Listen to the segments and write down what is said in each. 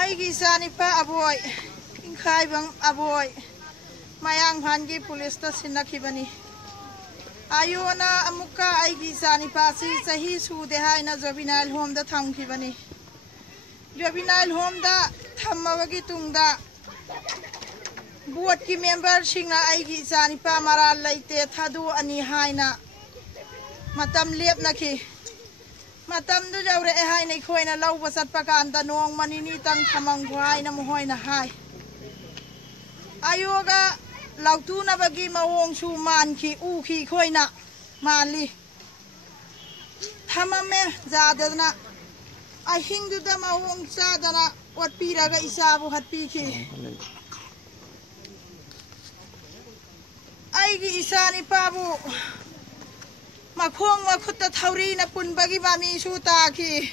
Aigi Sanipa Aboi, Inkaibang Aboi, Mayang Hangi Police Sinakibani. Ayona Amuka Aigi Sanipa Sahi Sudehaina Jobinal Home the Tamkibani. Jobinal Home the Tamawagi Tungda. Board member Shina Aigi Sanipa Mara Late Tadu Ani Haina Matam Liepnaki. Matam do jawre hai nei khoina lau basat pakan da nong manini tang thamang khwai na mohoina hai ayoga lautu na bagi mawong chu man ki u ki khoina mali thamame zadana a hindu da mawong sadana wat piraga isabu hat pi ki aigi isani pabu Makong makutta thauri na punbagi mami suta ki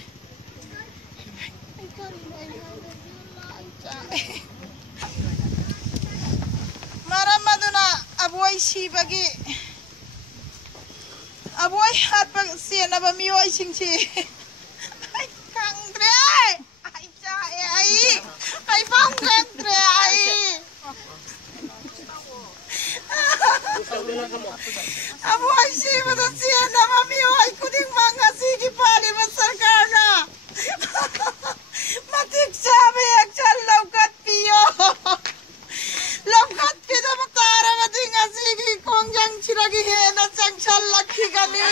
Maramaduna Aboi si bagi Aboi hat pag siena ba mi oi singchi ai kangdre ai cha ai pang kangdre ai Aboi si bata siena mami oi kuding manga si ki pali ba sarkar na matik sabe ek chal laukat piyo laukat pida matara mading asi ki kongjang chiragi he na chang chal lakhi gani